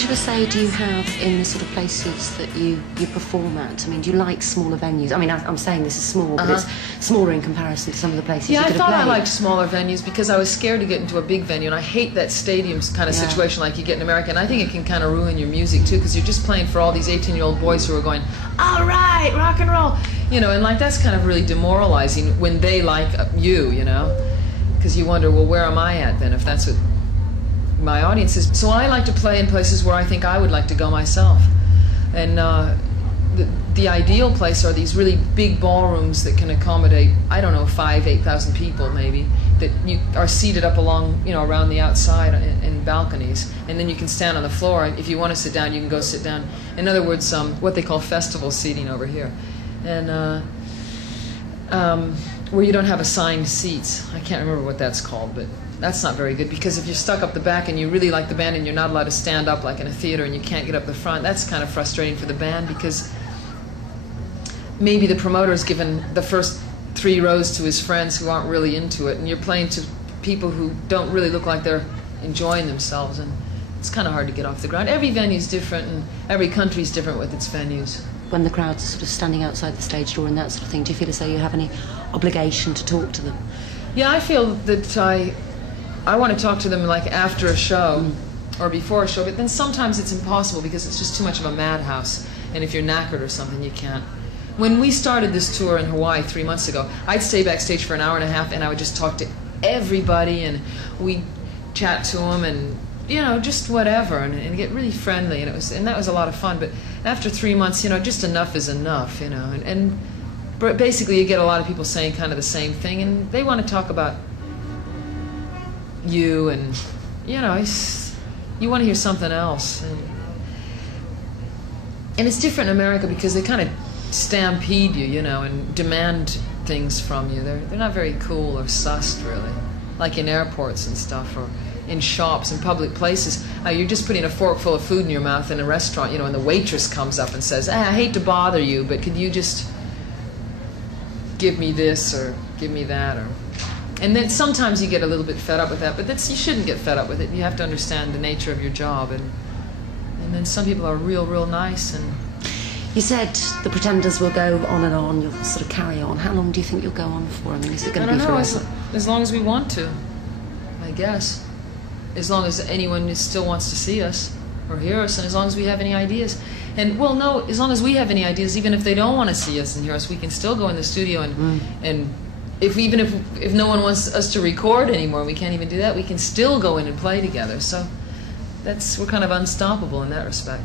much of a say do you have in the sort of places that you perform at? I mean, do you like smaller venues? I mean, I'm saying this is small, but it's smaller in comparison to some of the places you could have played. Yeah, I thought I liked smaller venues because I was scared to get into a big venue, and I hate that stadium kind of situation like you get in America, and I think it can kind of ruin your music too, because you're just playing for all these 18-year-old boys who are going, all right, rock and roll, you know, and like that's kind of really demoralizing when they like you, you know, because you wonder, well, where am I at then if that's what my audience is? So I like to play in places where I think I would like to go myself, and the ideal place are these really big ballrooms that can accommodate, I don't know, 8,000 people maybe, that you are seated up along, you know, around the outside in balconies, and then you can stand on the floor. If you want to sit down, you can go sit down. In other words, what they call festival seating over here, and where you don't have assigned seats. I can't remember what that's called, but that's not very good, because if you're stuck up the back and you really like the band and you're not allowed to stand up like in a theater and you can't get up the front, that's kind of frustrating for the band, because maybe the promoter has given the first 3 rows to his friends who aren't really into it, and you're playing to people who don't really look like they're enjoying themselves, and it's kind of hard to get off the ground. Every venue's different, and every country's different with its venues. When the crowd's sort of standing outside the stage door and that sort of thing, do you feel as though you have any obligation to talk to them? Yeah, I feel that I want to talk to them like after a show or before a show, but then sometimes it's impossible because it's just too much of a madhouse, and if you're knackered or something, you can't. When we started this tour in Hawaii 3 months ago, I'd stay backstage for an hour and a half and I would just talk to everybody, and we'd chat to them, and you know, just whatever, and get really friendly, and that was a lot of fun. But after 3 months, you know, just enough is enough, you know, and basically you get a lot of people saying kind of the same thing, and they want to talk about you, and you know, you want to hear something else, and it's different in America because they kind of stampede you, you know, and demand things from you. They're not very cool or sussed, really, like in airports and stuff, or in shops and public places. You're just putting a fork full of food in your mouth in a restaurant, you know, and the waitress comes up and says, I hate to bother you, but could you just give me this or give me that? And then sometimes you get a little bit fed up with that, but you shouldn't get fed up with it. You have to understand the nature of your job, and then some people are real nice. And you said the Pretenders will go on and on, you'll sort of carry on. How long do you think you'll go on for? I mean, is it going to be forever? I don't know, as long as we want to, I guess. As long as anyone still wants to see us or hear us, and as long as we have any ideas. And, well, no, as long as we have any ideas, even if they don't want to see us and hear us, we can still go in the studio and if no one wants us to record anymore, we can't even do that, we can still go in and play together. So we're kind of unstoppable in that respect.